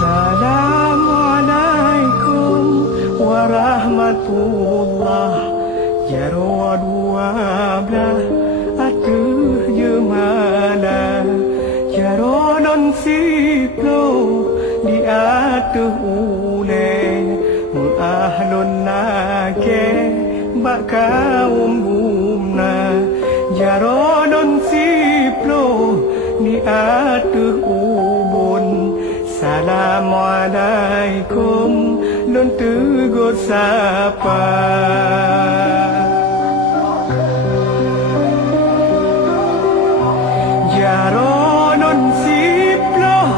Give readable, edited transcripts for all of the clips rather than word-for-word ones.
Assalamualaikum warahmatullah. Jaro 12 atuh jemala. Jaro non siplo di atuh ule. Mun ahlun nake bak kaum bumna. Jaro non siplo di atuh ubun. Assalamualaikum nun tegur sapa. Jaro non siploh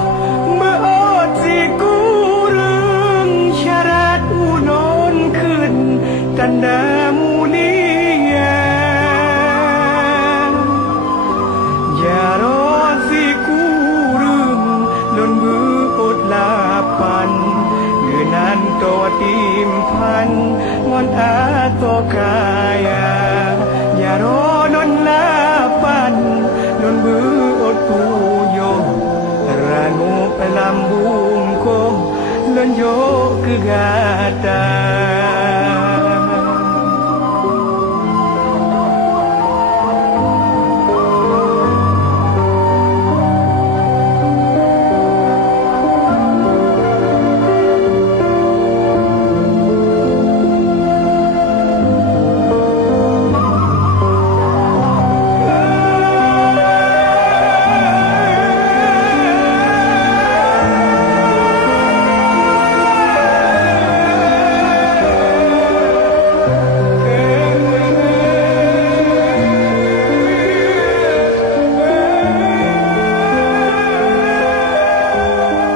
meot si kurung syarat unon kun tanda mulia. Jaro si kurung nun beot lapan genan to timpan ngon ato kaya. Jaro non lapan non beot tuyo ranu pelambung ko lonjo kegata.